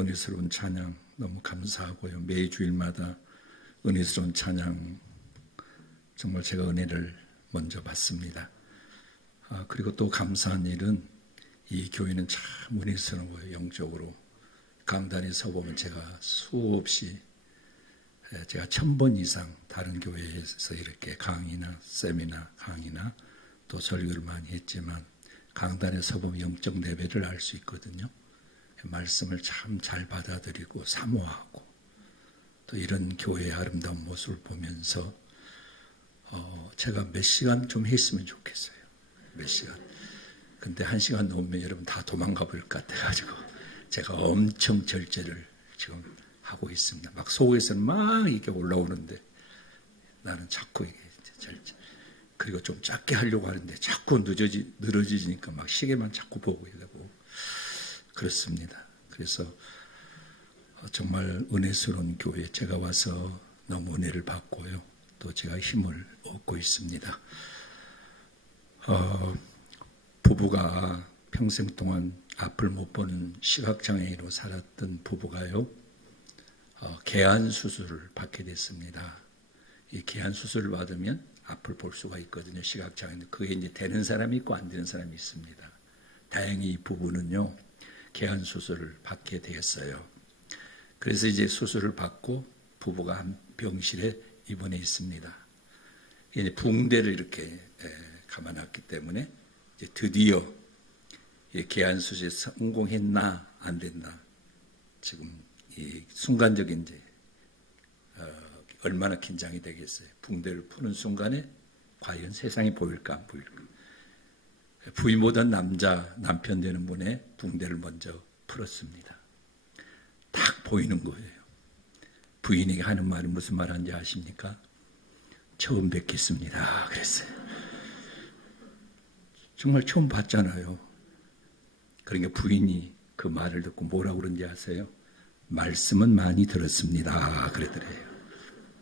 은혜스러운 찬양 너무 감사하고요. 매 주일마다 은혜스러운 찬양 정말 제가 은혜를 먼저 받습니다. 그리고 또 감사한 일은 이 교회는 참 은혜스러워요. 영적으로 강단에 서보면 제가 수없이 제가 1000번 이상 다른 교회에서 이렇게 강의나 세미나 강의나 또 설교를 많이 했지만 강단에 서보면 영적 레벨을 알 수 있거든요. 말씀을 참 잘 받아들이고 사모하고 또 이런 교회의 아름다운 모습을 보면서 제가 몇 시간 좀 했으면 좋겠어요. 몇 시간. 근데 1시간 넘으면 여러분 다 도망가 버릴 것 같아가지고 제가 엄청 절제를 지금 하고 있습니다. 막 속에서는 막 이게 올라오는데 나는 자꾸 이게 절제. 그리고 좀 짧게 하려고 하는데 자꾸 늘어지니까 막 시계만 자꾸 보고 이러고 그렇습니다. 그래서 정말 은혜스러운 교회에 제가 와서 너무 은혜를 받고요. 또 제가 힘을 얻고 있습니다. 부부가 평생 동안 앞을 못 보는 시각장애인으로 살았던 부부가요. 개안 수술을 받게 됐습니다. 이 개안 수술을 받으면 앞을 볼 수가 있거든요. 시각장애인. 그게 이제 되는 사람이 있고 안 되는 사람이 있습니다. 다행히 이 부부는요. 개안 수술을 받게 되었어요. 그래서 이제 수술을 받고 부부가 한 병실에 입원해 있습니다. 이제 붕대를 이렇게 감아놨기 때문에 이제 드디어 개안 수술에 성공했나 안 됐나 지금 이 순간적인 이제 얼마나 긴장이 되겠어요. 붕대를 푸는 순간에 과연 세상이 보일까 안 보일까. 부인보다 남편 되는 분의 붕대를 먼저 풀었습니다. 딱 보이는 거예요. 부인에게 하는 말이 무슨 말 하는지 아십니까? 처음 뵙겠습니다. 그랬어요. 정말 처음 봤잖아요. 그러니까 부인이 그 말을 듣고 뭐라고 그런지 아세요? 말씀은 많이 들었습니다. 그러더래요.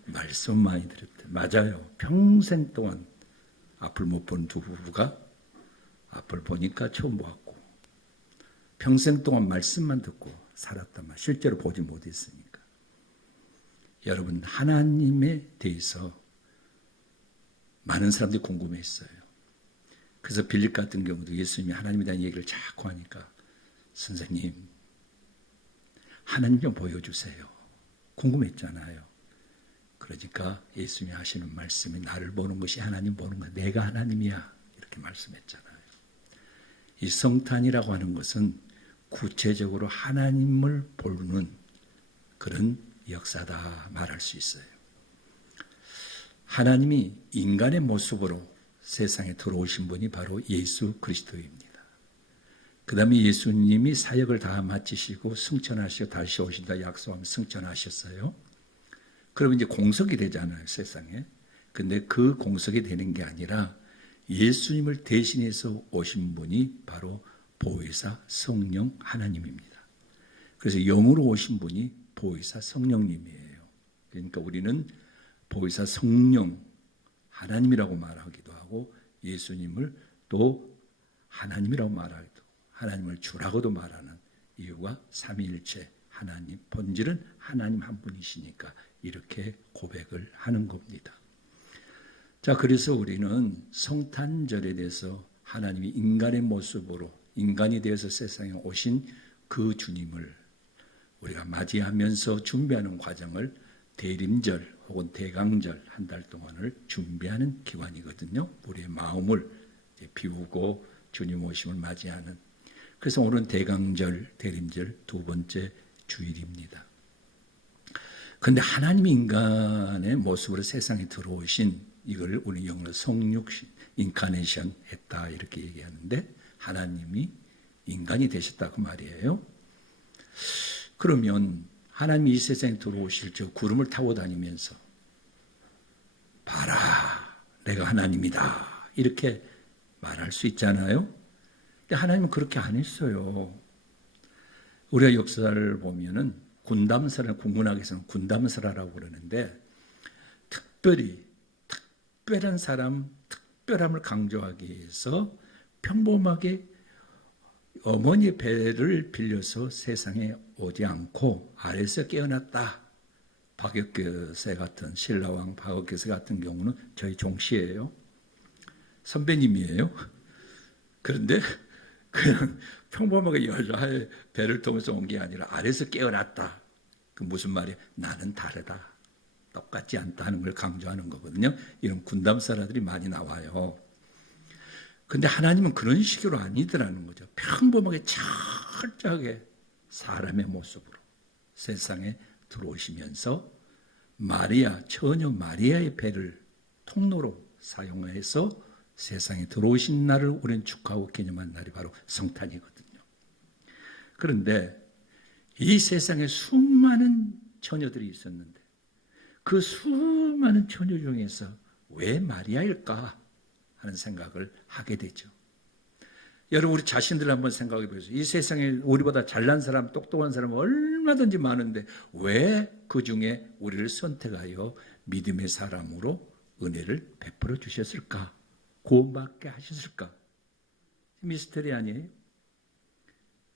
말씀은 많이 들었대. 맞아요. 평생 동안 앞을 못 본 두 부부가 앞을 보니까 처음 보았고 평생 동안 말씀만 듣고 살았단 말. 실제로 보지 못했으니까. 여러분 하나님에 대해서 많은 사람들이 궁금했어요. 그래서 빌립 같은 경우도 예수님이 하나님에 대한 얘기를 자꾸 하니까 선생님 하나님 좀 보여주세요. 궁금했잖아요. 그러니까 예수님이 하시는 말씀이 나를 보는 것이 하나님 보는 거야. 내가 하나님이야. 이렇게 말씀했잖아요. 이 성탄이라고 하는 것은 구체적으로 하나님을 보는 그런 역사다 말할 수 있어요. 하나님이 인간의 모습으로 세상에 들어오신 분이 바로 예수 그리스도입니다. 그 다음에 예수님이 사역을 다 마치시고 승천하시고 다시 오신다 약속하면 승천하셨어요. 그러면 이제 공석이 되잖아요, 세상에. 근데 그 공석이 되는 게 아니라 예수님을 대신해서 오신 분이 바로 보혜사 성령 하나님입니다. 그래서 영으로 오신 분이 보혜사 성령님이에요. 그러니까 우리는 보혜사 성령 하나님이라고 말하기도 하고 예수님을 또 하나님이라고 말하기도 하나님을 주라고도 말하는 이유가 삼위일체 하나님, 본질은 하나님 한 분이시니까 이렇게 고백을 하는 겁니다. 자, 그래서 우리는 성탄절에 대해서 하나님이 인간의 모습으로 인간이 되어서 세상에 오신 그 주님을 우리가 맞이하면서 준비하는 과정을 대림절 혹은 대강절 한 달 동안을 준비하는 기간이거든요. 우리의 마음을 비우고 주님 오심을 맞이하는. 그래서 오늘은 대강절, 대림절 두 번째 주일입니다. 그런데 하나님이 인간의 모습으로 세상에 들어오신 이걸 우리 영어로 성육신, 인카네이션 했다 이렇게 얘기하는데 하나님이 인간이 되셨다 그 말이에요. 그러면 하나님이 이 세상에 들어오실 저 구름을 타고 다니면서 봐라 내가 하나님이다 이렇게 말할 수 있잖아요. 근데 하나님은 그렇게 안 했어요. 우리가 역사를 보면은 군담설을 국문학에서는 군담설화라고 그러는데 특별한 사람, 특별함을 강조하기 위해서 평범하게 어머니 배를 빌려서 세상에 오지 않고 아래에서 깨어났다. 박역교세 같은 신라왕 박역교세 같은 경우는 저희 종씨예요. 선배님이에요. 그런데 그냥 평범하게 여자의 배를 통해서 온 게 아니라 아래에서 깨어났다. 그 무슨 말이에요? 나는 다르다. 똑같지 않다 하는 걸 강조하는 거거든요. 이런 군담사라들이 많이 나와요. 근데 하나님은 그런 식으로 아니더라는 거죠. 평범하게 철저하게 사람의 모습으로 세상에 들어오시면서 마리아, 처녀 마리아의 배를 통로로 사용해서 세상에 들어오신 날을 우리는 축하하고 기념한 날이 바로 성탄이거든요. 그런데 이 세상에 수많은 처녀들이 있었는데 그 수많은 처녀 중에서 왜 마리아일까 하는 생각을 하게 되죠. 여러분 우리 자신들 한번 생각해 보세요. 이 세상에 우리보다 잘난 사람, 똑똑한 사람 얼마든지 많은데 왜 그 중에 우리를 선택하여 믿음의 사람으로 은혜를 베풀어 주셨을까? 구원받게 하셨을까? 미스터리 아니에요?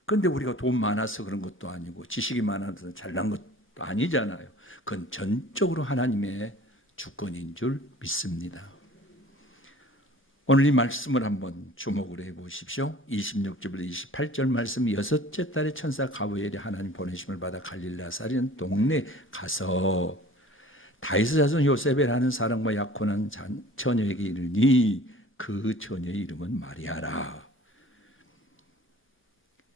그런데 우리가 돈 많아서 그런 것도 아니고 지식이 많아서 잘난 것도 아니잖아요. 그건 전적으로 하나님의 주권인 줄 믿습니다. 오늘 이 말씀을 한번 주목을 해보십시오. 26절부터 28절 말씀, 여섯째 달에 천사 가브리엘이 하나님 보내심을 받아 갈릴레아 사리는 동네에 가서 다윗의 자손 요셉이라는 사랑과 약혼한 처녀에게 이르니 그 처녀의 이름은 마리아라.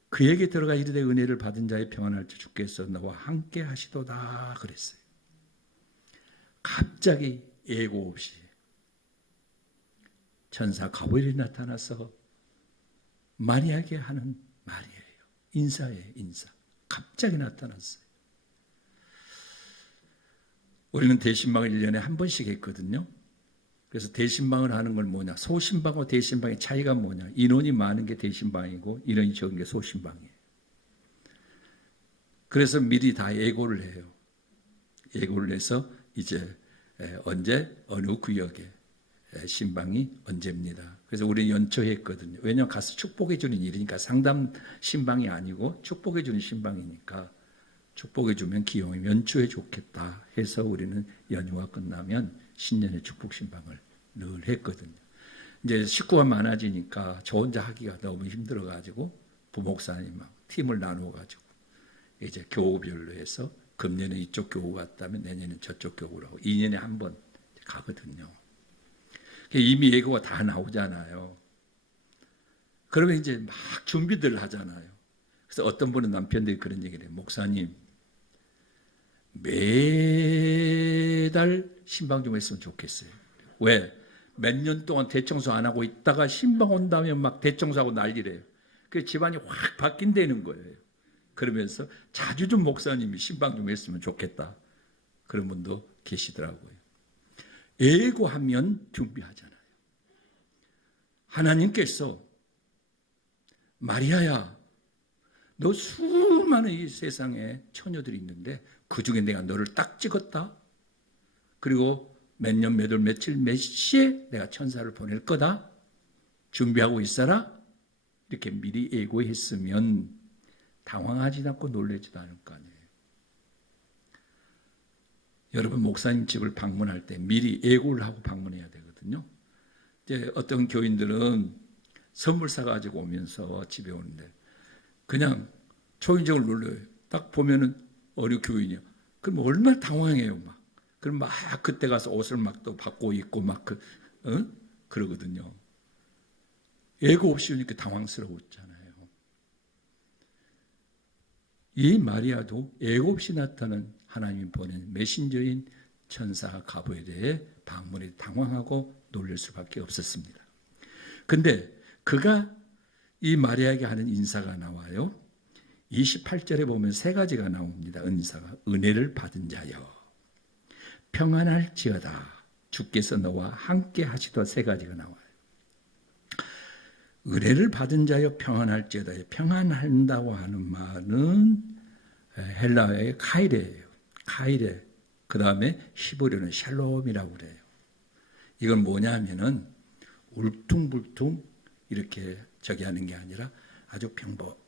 그에게 들어가 이르되 은혜를 받은 자의 평안할 때 주께서 너와 함께 하시도다 그랬어요. 갑자기 예고 없이 천사 가브리엘이 나타나서 마리아에게 하는 말이에요. 인사예요, 인사. 갑자기 나타났어요. 우리는 대신방을 1년에 한 번씩 했거든요. 그래서 대신방을 하는 건 뭐냐? 소신방과 대신방의 차이가 뭐냐? 인원이 많은 게 대신방이고 인원이 적은 게 소신방이에요. 그래서 미리 다 예고를 해요. 예고를 해서 이제 언제 어느 구역에 신방이 언제입니다. 그래서 우리는 연초했거든요. 왜냐하면 가서 축복해 주는 일이니까 상담 신방이 아니고 축복해 주는 신방이니까 축복해 주면 기용이 연초에 좋겠다 해서 우리는 연휴가 끝나면 신년의 축복 신방을 늘 했거든요. 이제 식구가 많아지니까 저 혼자 하기가 너무 힘들어가지고 부목사님하고 팀을 나누어가지고 이제 교우별로 해서 금년에 이쪽 교우 갔다면 내년에 저쪽 교우로 하고 2년에 한 번 가거든요. 이미 예고가 다 나오잖아요. 그러면 이제 막 준비들 하잖아요. 그래서 어떤 분은 남편들이 그런 얘기를 해요. 목사님, 매달 신방 좀 했으면 좋겠어요. 왜? 몇 년 동안 대청소 안 하고 있다가 신방 온다면 막 대청소하고 난리래요. 그 집안이 확 바뀐다는 거예요. 그러면서 자주 좀 목사님이 신방 좀 했으면 좋겠다. 그런 분도 계시더라고요. 예고하면 준비하잖아요. 하나님께서 마리아야, 너 수많은 이 세상에 처녀들이 있는데 그 중에 내가 너를 딱 찍었다. 그리고 몇 년, 몇 월, 며칠, 몇 시에 내가 천사를 보낼 거다. 준비하고 있어라. 이렇게 미리 예고했으면 당황하지도 않고 놀라지도 않을 거 아니에요. 여러분 목사님 집을 방문할 때 미리 예고를 하고 방문해야 되거든요. 이제 어떤 교인들은 선물 사가지고 오면서 집에 오는데 그냥 초인종을 눌러요. 딱 보면은 어느 교인이요. 그럼 얼마나 당황해요, 막. 그럼 막 그때 가서 옷을 막 또 받고 입고 막 그러거든요. 예고 없이 오니까 당황스러웠잖아요. 이 마리아도 예고 없이 나타난 하나님이 보낸 메신저인 천사 가브리엘의 방문에 당황하고 놀랄 수밖에 없었습니다. 근데 그가 이 마리아에게 하는 인사가 나와요. 28절에 보면 세 가지가 나옵니다. 인사가 은혜를 받은 자여 평안할지어다 주께서 너와 함께 하시더 세 가지가 나와요. 은혜를 받은 자여 평안할지어다. 평안한다고 하는 말은 헬라어의 카이레예요. 카이레. 그 다음에 히브리어는 샬롬이라고 그래요. 이건 뭐냐 하면은 울퉁불퉁 이렇게 저기 하는 게 아니라 아주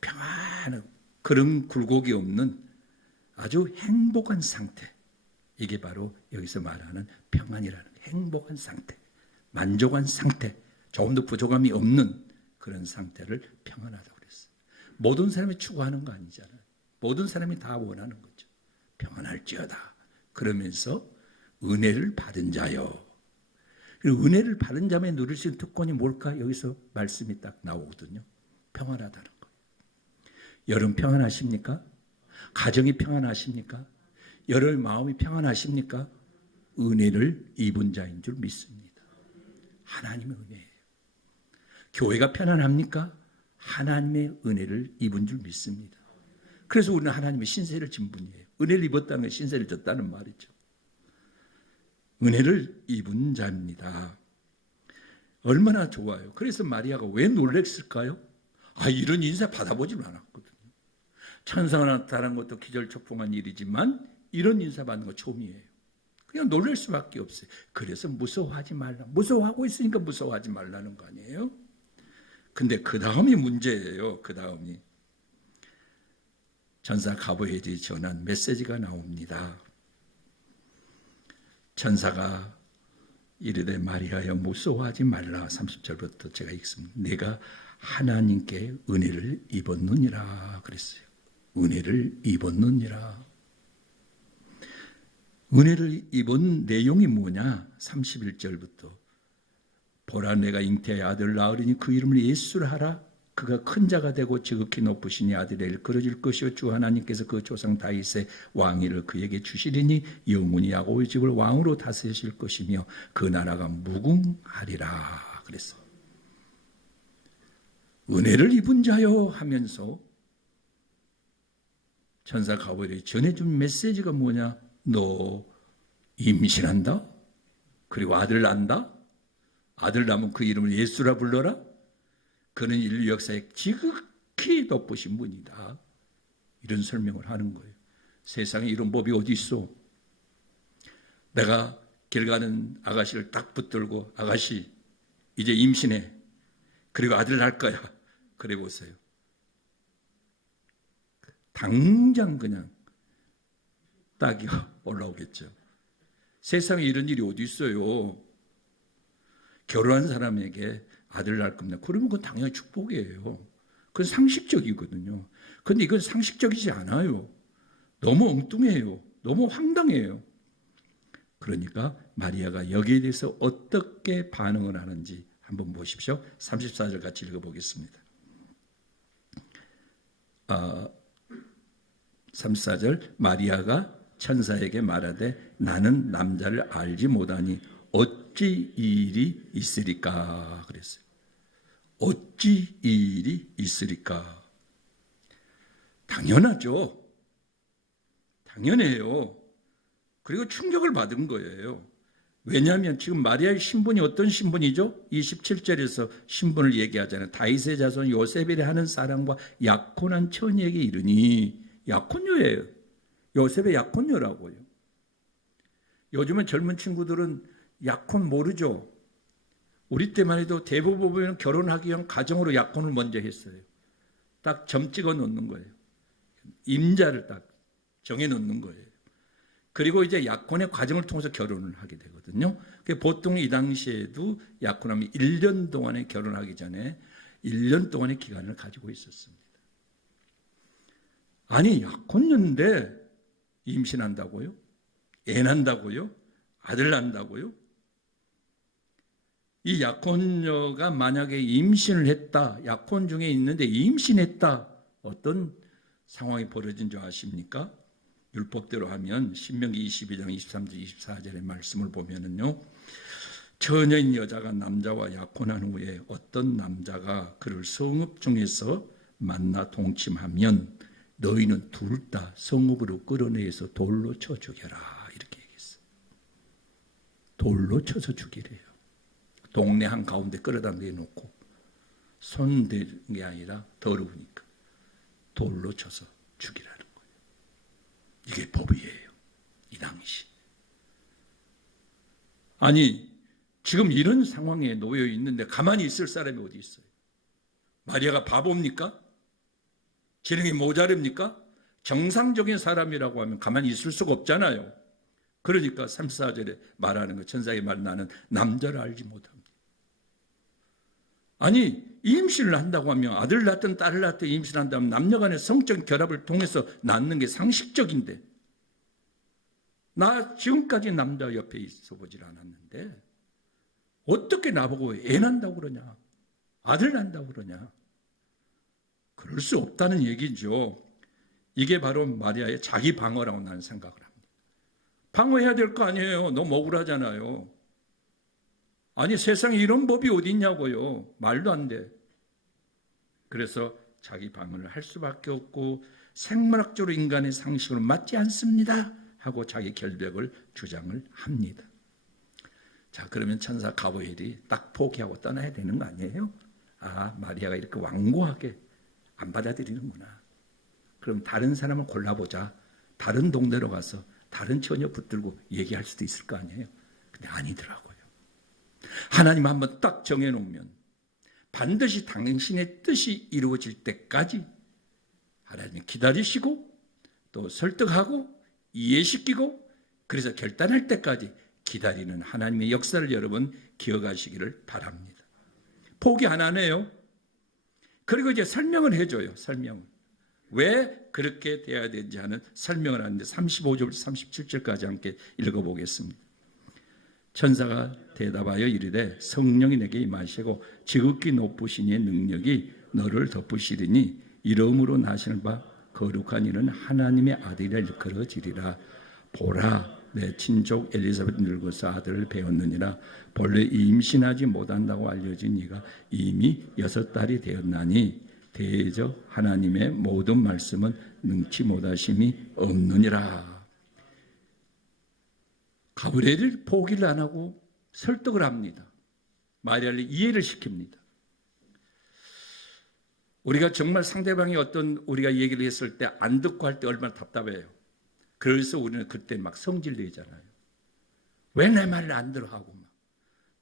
평안한 그런 굴곡이 없는 아주 행복한 상태. 이게 바로 여기서 말하는 평안이라는 행복한 상태, 만족한 상태, 조금 더 부족함이 없는 그런 상태를 평안하다고 그랬어요. 모든 사람이 추구하는 거 아니잖아요. 모든 사람이 다 원하는 거죠. 평안할지어다. 그러면서 은혜를 받은 자요. 그리고 은혜를 받은 자만 누릴 수 있는 특권이 뭘까? 여기서 말씀이 딱 나오거든요. 평안하다는 거예요. 여러분 평안하십니까? 가정이 평안하십니까? 여러분 마음이 평안하십니까? 은혜를 입은 자인 줄 믿습니다. 하나님의 은혜예요. 교회가 편안합니까? 하나님의 은혜를 입은 줄 믿습니다. 그래서 우리는 하나님의 신세를 진 분이에요. 은혜를 입었다는 건 신세를 졌다는 말이죠. 은혜를 입은 자입니다. 얼마나 좋아요. 그래서 마리아가 왜 놀랬을까요? 이런 인사 받아보질 않았거든요. 천사가 나타난 것도 기절초풍한 일이지만 이런 인사 받는 거 처음이에요. 그냥 놀랄 수밖에 없어요. 그래서 무서워하지 말라. 무서워하고 있으니까 무서워하지 말라는 거 아니에요? 근데 그 다음이 문제예요. 그 다음이. 천사 가브리엘이 전한 메시지가 나옵니다. 천사가 이르되 마리아여 무서워하지 말라. 30절부터 제가 읽습니다. 내가 하나님께 은혜를 입었느니라 그랬어요. 은혜를 입었느니라. 은혜를 입은 내용이 뭐냐? 31절부터 보라 내가 잉태의 아들 낳으리니 그 이름을 예수라 하라. 그가 큰 자가 되고 지극히 높으시니 아들을 일컬어질 것이요 주 하나님께서 그 조상 다윗의 왕위를 그에게 주시리니 영원히 야곱의 집을 왕으로 다스리실 것이며 그 나라가 무궁하리라 그랬어. 은혜를 입은 자요 하면서 천사 가브리엘이 전해준 메시지가 뭐냐? 너 임신한다? 그리고 아들 낳는다? 아들 낳으면 그 이름을 예수라 불러라? 그는 인류 역사에 지극히 높으신 분이다. 이런 설명을 하는 거예요. 세상에 이런 법이 어디 있어? 내가 길 가는 아가씨를 딱 붙들고 아가씨 이제 임신해. 그리고 아들 낳을 거야. 그래 보세요. 당장 그냥 딱이 올라오겠죠. 세상에 이런 일이 어디 있어요? 결혼한 사람에게 아들 낳을 겁니다. 그러면 그건 당연히 축복이에요. 그건 상식적이거든요. 그런데 이건 상식적이지 않아요. 너무 엉뚱해요. 너무 황당해요. 그러니까 마리아가 여기에 대해서 어떻게 반응을 하는지 한번 보십시오. 34절 같이 읽어보겠습니다. 34절 마리아가 천사에게 말하되 나는 남자를 알지 못하니 어찌 이 일이 있으리까 그랬어요. 어찌 이 일이 있으리까. 당연하죠. 당연해요. 그리고 충격을 받은 거예요. 왜냐하면 지금 마리아의 신분이 어떤 신분이죠? 27절에서 신분을 얘기하잖아요. 다윗의 자손 요셉이라 하는 사람과 약혼한 처녀에게 이르니 약혼녀예요. 요셉의 약혼녀라고요. 요즘은 젊은 친구들은 약혼 모르죠. 우리 때만 해도 대부분 결혼하기 위한 가정으로 약혼을 먼저 했어요. 딱 점 찍어 놓는 거예요. 임자를 딱 정해 놓는 거예요. 그리고 이제 약혼의 과정을 통해서 결혼을 하게 되거든요. 보통 이 당시에도 약혼하면 1년 동안에 결혼하기 전에 1년 동안의 기간을 가지고 있었습니다. 아니 약혼녀인데 임신한다고요? 애 낳는다고요? 아들 낳는다고요? 이 약혼녀가 만약에 임신을 했다. 약혼 중에 있는데 임신했다. 어떤 상황이 벌어진 줄 아십니까? 율법대로 하면 신명기 22장 23절 24절의 말씀을 보면은요. 처녀인 여자가 남자와 약혼한 후에 어떤 남자가 그를 성읍 중에서 만나 동침하면 너희는 둘 다 성읍으로 끌어내서 돌로 쳐 죽여라. 이렇게 얘기했어요. 돌로 쳐서 죽이래요. 동네 한가운데 끌어다 내놓고 손 대는 게 아니라 더러우니까 돌로 쳐서 죽이라는 거예요. 이게 법이에요. 이 당시. 아니 지금 이런 상황에 놓여 있는데 가만히 있을 사람이 어디 있어요? 마리아가 바보입니까? 지능이 모자랍니까? 정상적인 사람이라고 하면 가만히 있을 수가 없잖아요. 그러니까 34절에 말하는 거, 천사의 말, 나는 남자를 알지 못합니다. 아니, 임신을 한다고 하면 아들 낳든 딸을 낳든 임신한다면 남녀간의 성적 결합을 통해서 낳는 게 상식적인데, 나 지금까지 남자 옆에 있어 보질 않았는데 어떻게 나보고 애 난다고 그러냐, 아들 난다고 그러냐. 그럴 수 없다는 얘기죠. 이게 바로 마리아의 자기 방어라고 나는 생각을 합니다. 방어해야 될 거 아니에요. 너무 억울하잖아요. 아니, 세상에 이런 법이 어디 있냐고요. 말도 안 돼. 그래서 자기 방어를 할 수밖에 없고, 생물학적으로 인간의 상식으로 맞지 않습니다 하고 자기 결백을 주장을 합니다. 자, 그러면 천사 가브리엘이 딱 포기하고 떠나야 되는 거 아니에요? 아, 마리아가 이렇게 완고하게 안 받아들이는구나. 그럼 다른 사람을 골라보자. 다른 동네로 가서 다른 처녀 붙들고 얘기할 수도 있을 거 아니에요? 근데 아니더라고요. 하나님 한번 딱 정해놓으면 반드시 당신의 뜻이 이루어질 때까지 하나님이 기다리시고 또 설득하고 이해시키고 그래서 결단할 때까지 기다리는 하나님의 역사를 여러분 기억하시기를 바랍니다. 포기 안 하네요. 그리고 이제 설명을 해줘요. 설명을. 왜 그렇게 돼야 되는지 하는 설명을 하는데 35절, 37절까지 함께 읽어보겠습니다. 천사가 대답하여 이르되 성령이 내게 임하시고 지극히 높으신 이의 능력이 너를 덮으시리니 이름으로 나시는 바 거룩한 이는 하나님의 아들이라 일컬어지리라. 보라, 내 친족 엘리사벳 늙어서 아들을 배웠느니라. 본래 임신하지 못한다고 알려진 이가 이미 6달이 되었나니 대적 하나님의 모든 말씀은 능치 못하심이 없느니라. 가브리엘을 포기를 안 하고 설득을 합니다. 마리아를 이해를 시킵니다. 우리가 정말 상대방이 어떤 우리가 얘기를 했을 때 안 듣고 할 때 얼마나 답답해요. 그래서 우리는 그때 막 성질내잖아요. 왜 내 말을 안 들어 하고 막.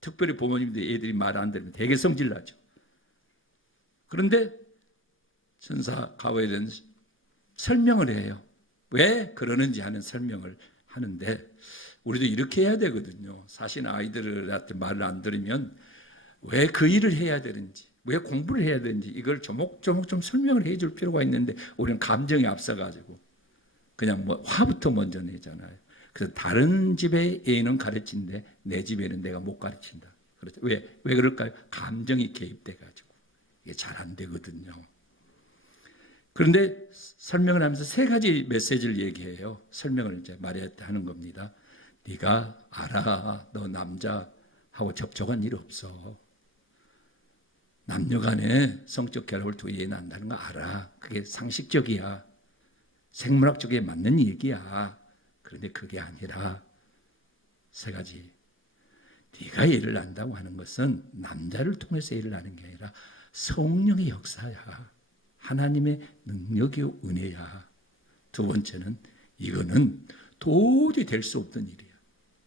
특별히 부모님들 애들이 말 안 들으면 되게 성질나죠. 그런데 천사 가브리엘은 설명을 해요. 왜 그러는지 하는 설명을 하는데 우리도 이렇게 해야 되거든요. 사실 아이들한테 말을 안 들으면 왜 그 일을 해야 되는지, 왜 공부를 해야 되는지 이걸 조목조목 좀 설명을 해줄 필요가 있는데 우리는 감정이 앞서가지고 그냥 뭐 화부터 먼저 내잖아요. 그래서 다른 집의 애는 가르치는데 내 집에는 내가 못 가르친다. 그렇죠. 왜 그럴까요? 감정이 개입돼가지고 이게 잘 안 되거든요. 그런데 설명을 하면서 3가지 메시지를 얘기해요. 설명을 이제 마리아한테 하는 겁니다. 네가 알아. 너 남자하고 접촉한 일 없어. 남녀 간에 성적 결합을 통해 애 난다는 거 알아. 그게 상식적이야. 생물학적에 맞는 얘기야. 그런데 그게 아니라 3가지. 네가 애를 낳는다고 하는 것은 남자를 통해서 애를 낳는 게 아니라 성령의 역사야. 하나님의 능력의 은혜야. 2번째는 이거는 도저히 될 수 없는 일이야.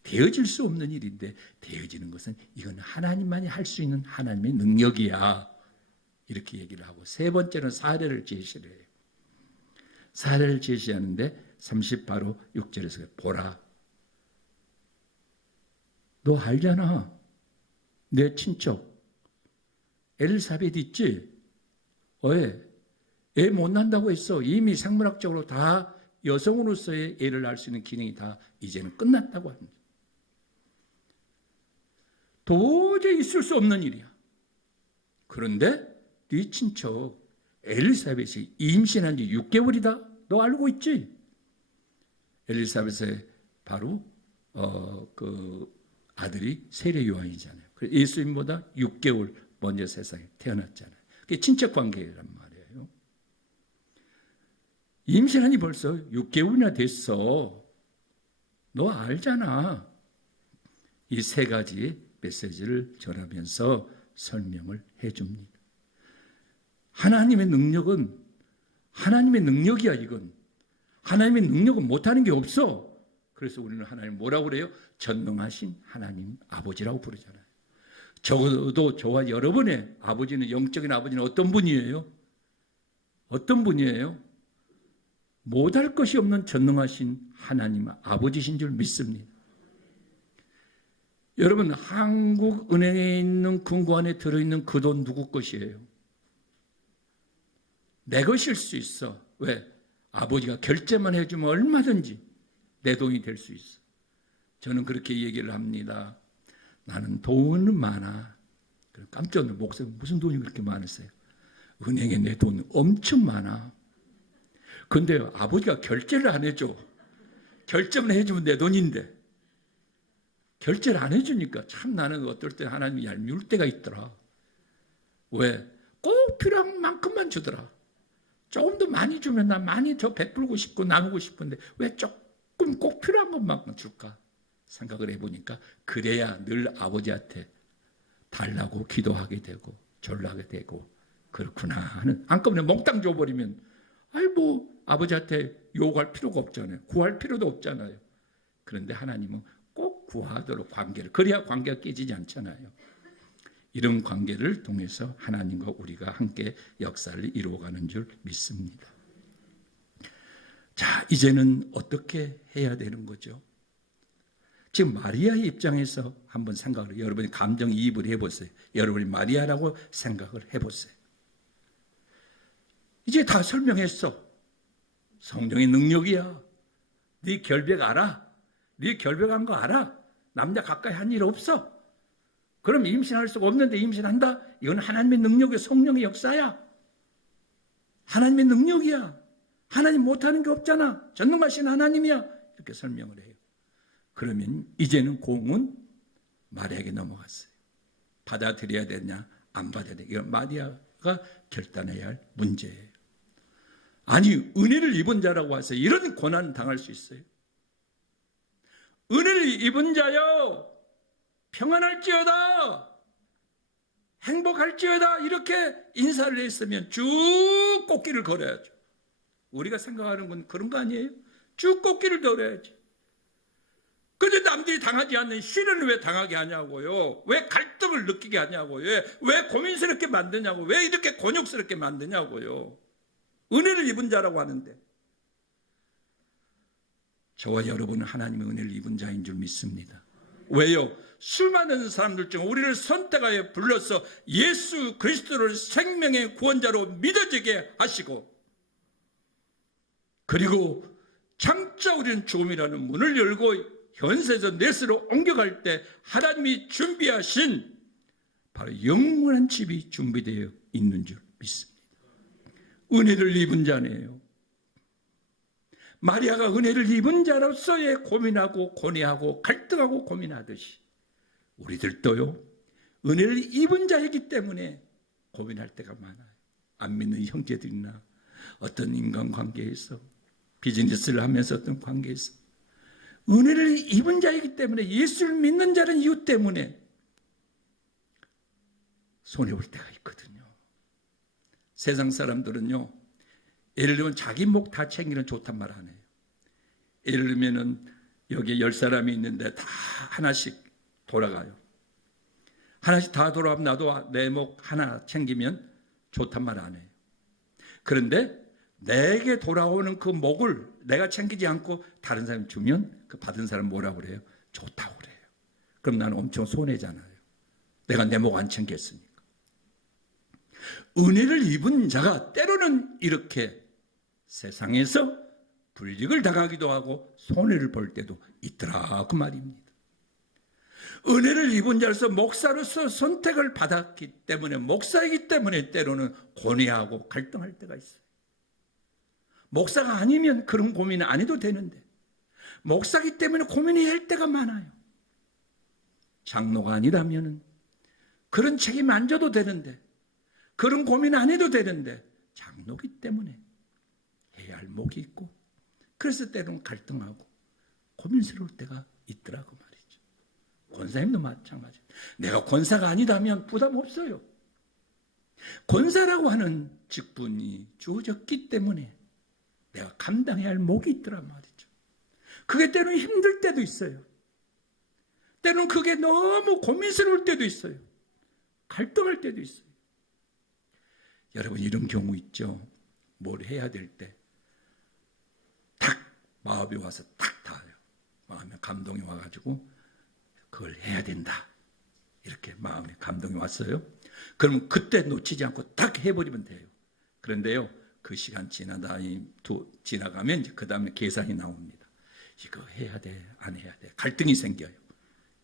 되어질 수 없는 일인데 되어지는 것은 이건 하나님만이 할 수 있는 하나님의 능력이야. 이렇게 얘기를 하고 3번째는 사례를 제시를 해요. 사례를 제시하는데 38호 6절에서 보라. 너 알잖아. 내 친척 엘리사벳 있지? 왜? 애 못 난다고 했어. 이미 생물학적으로 다 여성으로서의 애를 낳을 수 있는 기능이 다 이제는 끝났다고 합니다. 도저히 있을 수 없는 일이야. 그런데 네 친척 엘리사벳이 임신한 지 6개월이다. 너 알고 있지? 엘리사벳의 바로 그 아들이 세례 요한이잖아요. 예수님보다 6개월 먼저 세상에 태어났잖아요. 그게 친척 관계란 말이에요. 임신한 지 벌써 6개월이나 됐어. 너 알잖아. 이 3가지 메시지를 전하면서 설명을 해줍니다. 하나님의 능력은 하나님의 능력이야. 이건 하나님의 능력은 못하는 게 없어. 그래서 우리는 하나님 뭐라고 그래요? 전능하신 하나님 아버지라고 부르잖아요. 적어도 저와 여러분의 아버지는, 영적인 아버지는 어떤 분이에요? 어떤 분이에요? 못할 것이 없는 전능하신 하나님 아버지신 줄 믿습니다. 여러분, 한국은행에 있는 금고 안에 들어있는 그 돈 누구 것이에요? 내 것일 수 있어. 왜? 아버지가 결제만 해주면 얼마든지 내 돈이 될 수 있어. 저는 그렇게 얘기를 합니다. 나는 돈은 많아. 깜짝 놀라, 목사님 무슨 돈이 그렇게 많으세요? 은행에 내 돈 엄청 많아. 근데 아버지가 결제를 안 해줘. 결제만 해주면 내 돈인데 결제를 안 해주니까 참 나는 어떨 때 하나님이 얄미울 때가 있더라. 왜? 꼭 필요한 만큼만 주더라. 조금 더 많이 주면 나 많이 더 베풀고 싶고 나누고 싶은데 왜 조금 꼭 필요한 것만큼 줄까? 생각을 해보니까 그래야 늘 아버지한테 달라고 기도하게 되고 졸라게 되고 그렇구나 하는. 한꺼번에 몽땅 줘버리면 아버지한테 요구할 필요가 없잖아요. 구할 필요도 없잖아요. 그런데 하나님은 꼭 구하도록 관계를, 그래야 관계가 깨지지 않잖아요. 이런 관계를 통해서 하나님과 우리가 함께 역사를 이루어가는 줄 믿습니다. 자, 이제는 어떻게 해야 되는 거죠? 지금 마리아의 입장에서 한번 생각을, 여러분이 감정이입을 해보세요. 여러분이 마리아라고 생각을 해보세요. 이제 다 설명했어. 성령의 능력이야. 네 결백 알아? 네 결백한 거 알아? 남자 가까이 한 일 없어. 그럼 임신할 수가 없는데 임신한다? 이건 하나님의 능력의 성령의 역사야. 하나님의 능력이야. 하나님 못하는 게 없잖아. 전능하신 하나님이야. 이렇게 설명을 해요. 그러면 이제는 공은 마리아에게 넘어갔어요. 받아들여야 되냐 안 받아야 되냐. 이건 마리아가 결단해야 할 문제예요. 아니, 은혜를 입은 자라고 하세요. 이런 고난 당할 수 있어요. 은혜를 입은 자여 평안할지어다 행복할지어다 이렇게 인사를 했으면 쭉 꽃길을 걸어야죠. 우리가 생각하는 건 그런 거 아니에요? 쭉 꽃길을 걸어야지. 그런데 남들이 당하지 않는 시련을 왜 당하게 하냐고요. 왜 갈등을 느끼게 하냐고요. 왜 고민스럽게 만드냐고. 왜 이렇게 곤욕스럽게 만드냐고요. 은혜를 입은 자라고 하는데, 저와 여러분은 하나님의 은혜를 입은 자인 줄 믿습니다. 왜요? 수많은 사람들 중 우리를 선택하여 불러서 예수 그리스도를 생명의 구원자로 믿어지게 하시고, 그리고 장차 우리는 죽음이라는 문을 열고 현세에서 넷으로 옮겨갈 때 하나님이 준비하신 바로 영원한 집이 준비되어 있는 줄 믿습니다. 은혜를 입은 자네요. 마리아가 은혜를 입은 자로서의 고민하고 고뇌하고 갈등하고 고민하듯이 우리들도요, 은혜를 입은 자이기 때문에 고민할 때가 많아요. 안 믿는 형제들이나 어떤 인간관계에서, 비즈니스를 하면서 어떤 관계에서 은혜를 입은 자이기 때문에, 예수를 믿는 자는 이유 때문에 손해볼 때가 있거든요. 세상 사람들은요, 예를 들면 자기 목 다 챙기는 좋단 말 안 해요. 예를 들면은 여기에 10사람이 있는데 다 하나씩 돌아가요. 하나씩 다 돌아가면 나도 내 목 하나 챙기면 좋단 말 안 해요. 그런데 내게 돌아오는 그 목을 내가 챙기지 않고 다른 사람 주면 그 받은 사람 뭐라고 그래요? 좋다고 그래요. 그럼 나는 엄청 손해잖아요. 내가 내 목 안 챙겼으니까. 은혜를 입은 자가 때로는 이렇게 세상에서 불이익을 당하기도 하고 손해를 볼 때도 있더라 그 말입니다. 은혜를 입은 자로서 목사로서 선택을 받았기 때문에, 목사이기 때문에 때로는 고뇌하고 갈등할 때가 있어요. 목사가 아니면 그런 고민 안 해도 되는데, 목사이기 때문에 고민해야 할 때가 많아요. 장로가 아니라면 그런 책임 안 져도 되는데, 그런 고민 안 해도 되는데, 장로기 때문에 해야 할 목이 있고, 그래서 때로는 갈등하고 고민스러울 때가 있더라고 말이죠. 권사님도 마찬가지예요. 내가 권사가 아니다면 부담 없어요. 권사라고 하는 직분이 주어졌기 때문에 내가 감당해야 할 목이 있더란 말이죠. 그게 때로는 힘들 때도 있어요. 때로는 그게 너무 고민스러울 때도 있어요. 갈등할 때도 있어요. 여러분, 이런 경우 있죠. 뭘 해야 될 때 탁 마음이 와서 탁 닿아요. 마음에 감동이 와가지고 그걸 해야 된다. 이렇게 마음에 감동이 왔어요. 그럼 그때 놓치지 않고 딱 해버리면 돼요. 그런데요, 그 시간 지나가면 이제 그 다음에 계산이 나옵니다. 이거 해야 돼, 안 해야 돼. 갈등이 생겨요.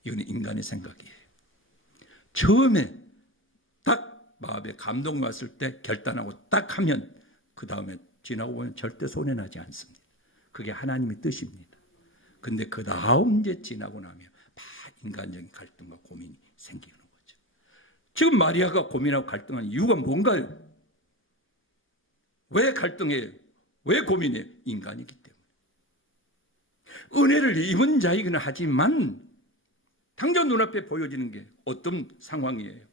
이건 인간의 생각이에요. 처음에 딱 마음에 감동 왔을 때 결단하고 딱 하면 그 다음에 지나고 보면 절대 손해나지 않습니다. 그게 하나님의 뜻입니다. 근데 그 다음 이제 지나고 나면 막 인간적인 갈등과 고민이 생기는 거죠. 지금 마리아가 고민하고 갈등하는 이유가 뭔가요? 왜 갈등해요? 왜 고민해요? 인간이기 때문에. 은혜를 입은 자이긴 하지만 당장 눈앞에 보여지는 게 어떤 상황이에요?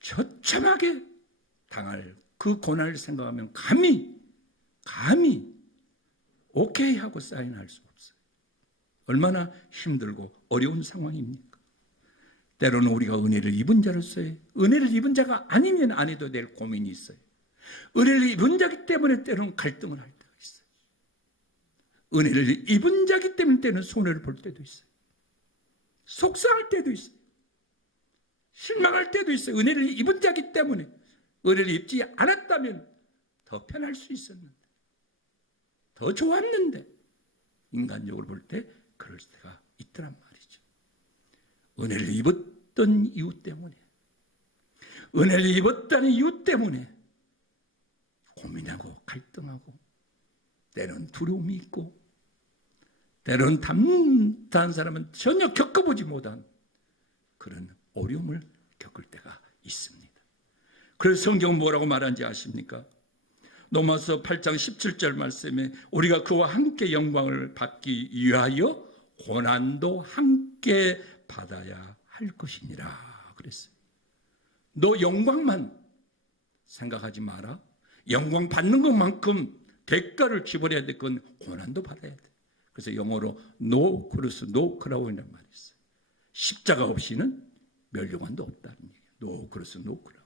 처참하게 당할 그 고난을 생각하면 감히 오케이 하고 사인할 수 없어요. 얼마나 힘들고 어려운 상황입니까? 때로는 우리가 은혜를 입은 자로서의 은혜를 입은 자가 아니면 안 해도 될 고민이 있어요. 은혜를 입은 자기 때문에 때로는 갈등을 할 때가 있어요. 은혜를 입은 자기 때문에 때로는 손해를 볼 때도 있어요. 속상할 때도 있어요. 실망할 때도 있어요. 은혜를 입은 자기 때문에. 은혜를 입지 않았다면 더 편할 수 있었는데, 더 좋았는데, 인간적으로 볼 때 그럴 때가 있더란 말이죠. 은혜를 입었던 이유 때문에, 은혜를 입었다는 이유 때문에 고민하고 갈등하고 때로는 두려움이 있고 때로는 다른 사람은 전혀 겪어보지 못한 그런 어려움을 겪을 때가 있습니다. 그래서 성경은 뭐라고 말하는지 아십니까? 로마서 8장 17절 말씀에 우리가 그와 함께 영광을 받기 위하여 고난도 함께 받아야 할 것이니라 그랬어요. 너 영광만 생각하지 마라. 영광 받는 것만큼 대가를 지불해야 될 건 고난도 받아야 돼. 그래서 영어로 no cross, no crown이라는 말이 있어요. 십자가 없이는 멸류관도 없다는 얘기예요. no cross, no crown.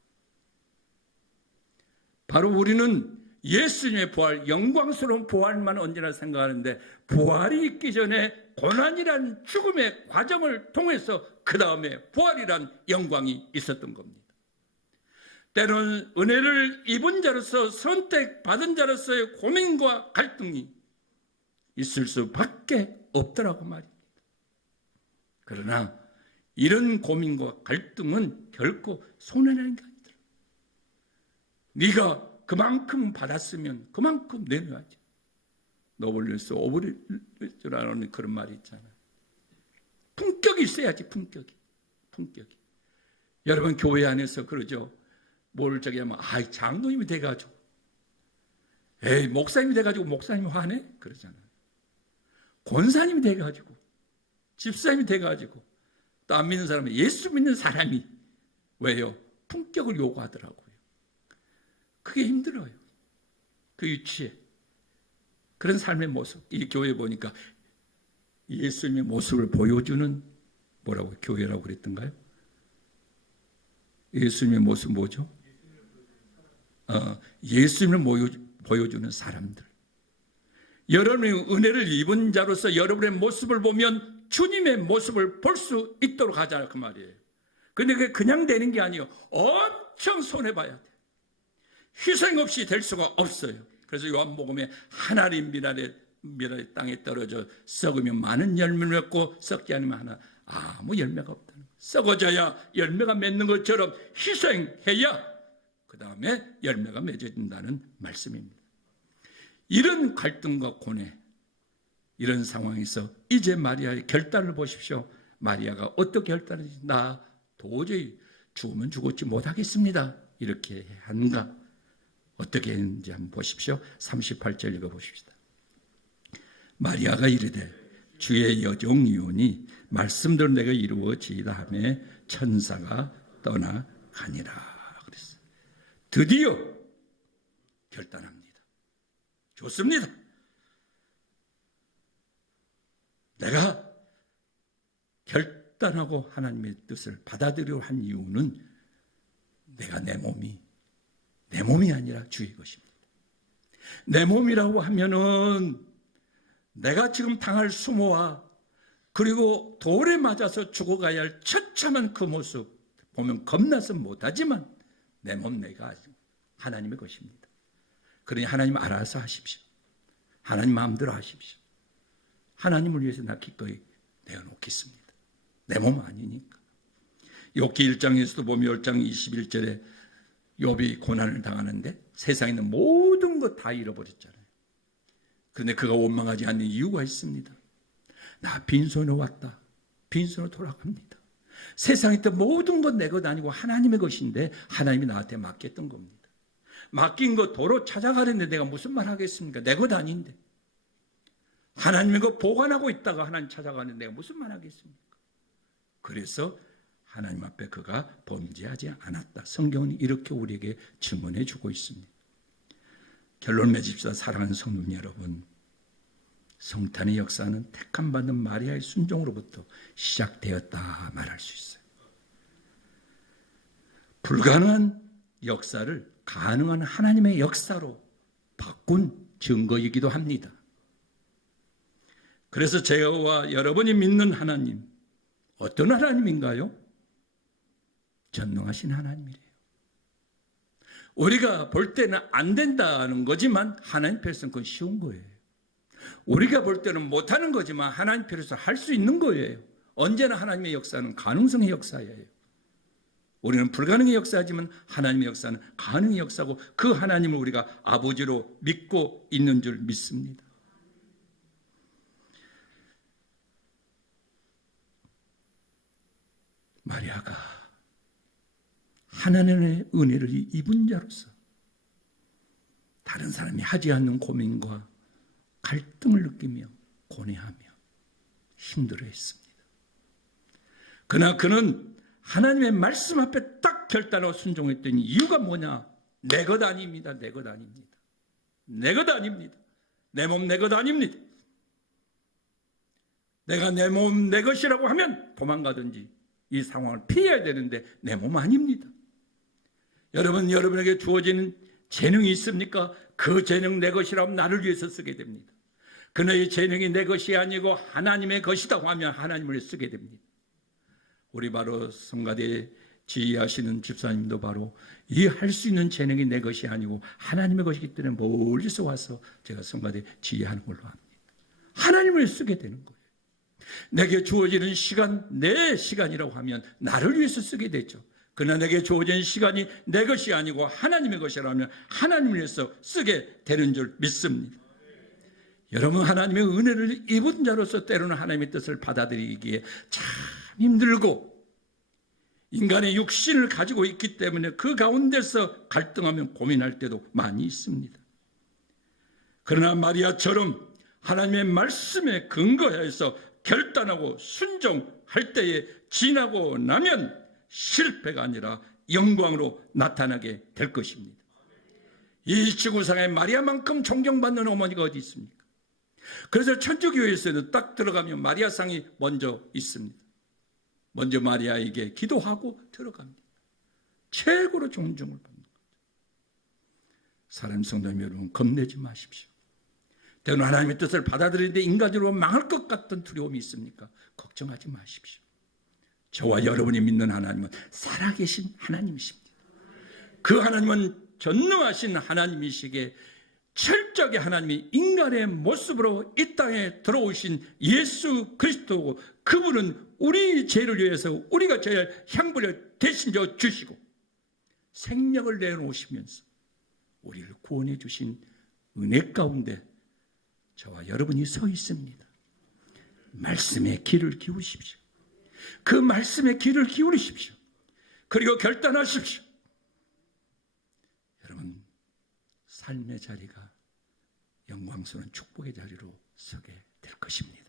바로 우리는 예수님의 부활, 영광스러운 부활만 언제나 생각하는데 부활이 있기 전에 고난이란 죽음의 과정을 통해서 그 다음에 부활이란 영광이 있었던 겁니다. 때로는 은혜를 입은 자로서 선택받은 자로서의 고민과 갈등이 있을 수밖에 없더라고 말입니다. 그러나 이런 고민과 갈등은 결코 손해나는 게 아니더라. 네가 그만큼 받았으면 그만큼 내놔야지. 노블레스 오브릴 줄 아는 그런 말이 있잖아요. 품격이 있어야지, 품격이. 여러분 교회 안에서 그러죠. 뭘 저기 하면 장로님이 돼가지고 목사님이 돼가지고 목사님이 화내? 그러잖아요. 권사님이 돼가지고 집사님이 돼가지고 또 안 믿는 사람은 예수 믿는 사람이 왜요? 품격을 요구하더라고요. 그게 힘들어요. 그 위치에 그런 삶의 모습, 이 교회 보니까 예수님의 모습을 보여주는 뭐라고 교회라고 그랬던가요? 예수님의 모습 뭐죠? 예수님을 보여주는 사람들. 여러분의 은혜를 입은 자로서 여러분의 모습을 보면 주님의 모습을 볼 수 있도록 하자 그 말이에요. 그런데 그게 그냥 되는 게 아니에요. 엄청 손해봐야 돼. 희생 없이 될 수가 없어요. 그래서 요한복음에 하나님 미랄이 땅에 떨어져 썩으면 많은 열매를 맺고 썩지 않으면 하나 아무 열매가 없다는 거예요. 썩어져야 열매가 맺는 것처럼 희생해야 그 다음에 열매가 맺어진다는 말씀입니다. 이런 갈등과 고뇌, 이런 상황에서 이제 마리아의 결단을 보십시오. 마리아가 어떻게 결단했는지, 나 도저히 죽으면 죽었지 못하겠습니다. 이렇게 한가? 어떻게 했는지 한번 보십시오. 38절 읽어보십시다. 마리아가 이르되 주의 여종이오니 말씀대로 내가 이루어지이다 하며 천사가 떠나가니라 그랬어요. 드디어 결단합니다. 좋습니다. 내가 결단하고 하나님의 뜻을 받아들이려 한 이유는 내가 내 몸이 아니라 주의 것입니다. 내 몸이라고 하면은 내가 지금 당할 수모와 그리고 돌에 맞아서 죽어가야 할 처참한 그 모습 보면 겁나서 못하지만 내 몸 내가 하나님의 것입니다. 그러니 하나님 알아서 하십시오. 하나님 마음대로 하십시오. 하나님을 위해서 나 기꺼이 내어놓겠습니다. 내 몸 아니니까. 욥기 1장에서도 보면 10장 21절에 욥이 고난을 당하는데 세상에 있는 모든 것 다 잃어버렸잖아요. 그런데 그가 원망하지 않는 이유가 있습니다. 나 빈손으로 왔다. 빈손으로 돌아갑니다. 세상에 있던 모든 것 내 것 아니고 하나님의 것인데 하나님이 나한테 맡겼던 겁니다. 맡긴 거 도로 찾아가는데 내가 무슨 말 하겠습니까? 내 것 아닌데. 하나님의 것 보관하고 있다가 하나님 찾아가는데 내가 무슨 말 하겠습니까? 그래서 하나님 앞에 그가 범죄하지 않았다. 성경은 이렇게 우리에게 증언해 주고 있습니다. 결론 맺읍시다. 사랑하는 성도 여러분, 성탄의 역사는 택함받은 마리아의 순종으로부터 시작되었다 말할 수 있어요. 불가능한 역사를 가능한 하나님의 역사로 바꾼 증거이기도 합니다. 그래서 저와 여러분이 믿는 하나님, 어떤 하나님인가요? 전능하신 하나님이래요. 우리가 볼 때는 안 된다는 거지만 하나님 편에서는 그건 쉬운 거예요. 우리가 볼 때는 못하는 거지만 하나님 편에서 할 수 있는 거예요. 언제나 하나님의 역사는 가능성의 역사예요. 우리는 불가능의 역사지만 하나님의 역사는 가능의 역사고 그 하나님을 우리가 아버지로 믿고 있는 줄 믿습니다. 마리아가 하나님의 은혜를 입은 자로서 다른 사람이 하지 않는 고민과 갈등을 느끼며 고뇌하며 힘들어했습니다. 그러나 그는 하나님의 말씀 앞에 딱 결단하고 순종했던 이유가 뭐냐? 내 것 아닙니다. 내 것 아닙니다. 내 것 아닙니다. 내 몸 내 것 아닙니다. 내가 내 몸 내 것이라고 하면 도망가든지 이 상황을 피해야 되는데 내 몸 아닙니다. 여러분, 여러분에게 주어지는 재능이 있습니까? 그 재능 내 것이라면 나를 위해서 쓰게 됩니다. 그러나 이 재능이 내 것이 아니고 하나님의 것이라고 하면 하나님을 쓰게 됩니다. 우리 바로 성가대 지휘하시는 집사님도 바로 이 할 수 있는 재능이 내 것이 아니고 하나님의 것이기 때문에 멀리서 와서 제가 성가대 지휘하는 걸로 합니다. 하나님을 쓰게 되는 거예요. 내게 주어지는 시간, 내 시간이라고 하면 나를 위해서 쓰게 되죠. 그러나 내게 주어진 시간이 내 것이 아니고 하나님의 것이라면 하나님을 위해서 쓰게 되는 줄 믿습니다. 여러분, 하나님의 은혜를 입은 자로서 때로는 하나님의 뜻을 받아들이기에 참 힘들고 인간의 육신을 가지고 있기 때문에 그 가운데서 갈등하며 고민할 때도 많이 있습니다. 그러나 마리아처럼 하나님의 말씀에 근거해서 결단하고 순종할 때에 지나고 나면 실패가 아니라 영광으로 나타나게 될 것입니다. 이 지구상에 마리아만큼 존경받는 어머니가 어디 있습니까? 그래서 천주교에서는 딱 들어가면 마리아상이 먼저 있습니다. 먼저 마리아에게 기도하고 들어갑니다. 최고로 존중을 받는 거죠. 사람 성도 여러분, 겁내지 마십시오. 때로는 하나님의 뜻을 받아들이는데 인간적으로 망할 것 같은 두려움이 있습니까? 걱정하지 마십시오. 저와 여러분이 믿는 하나님은 살아계신 하나님이십니다. 그 하나님은 전능하신 하나님이시기에 철저하게 하나님이 인간의 모습으로 이 땅에 들어오신 예수 그리스도고, 그분은 우리 죄를 위해서 우리가 죄의 향불을 대신져 주시고 생명을 내놓으시면서 우리를 구원해 주신 은혜 가운데 저와 여러분이 서 있습니다. 말씀에 귀를 기울이십시오. 그 말씀에 귀를 기울이십시오. 그리고 결단하십시오. 여러분, 삶의 자리가 영광스러운 축복의 자리로 서게 될 것입니다.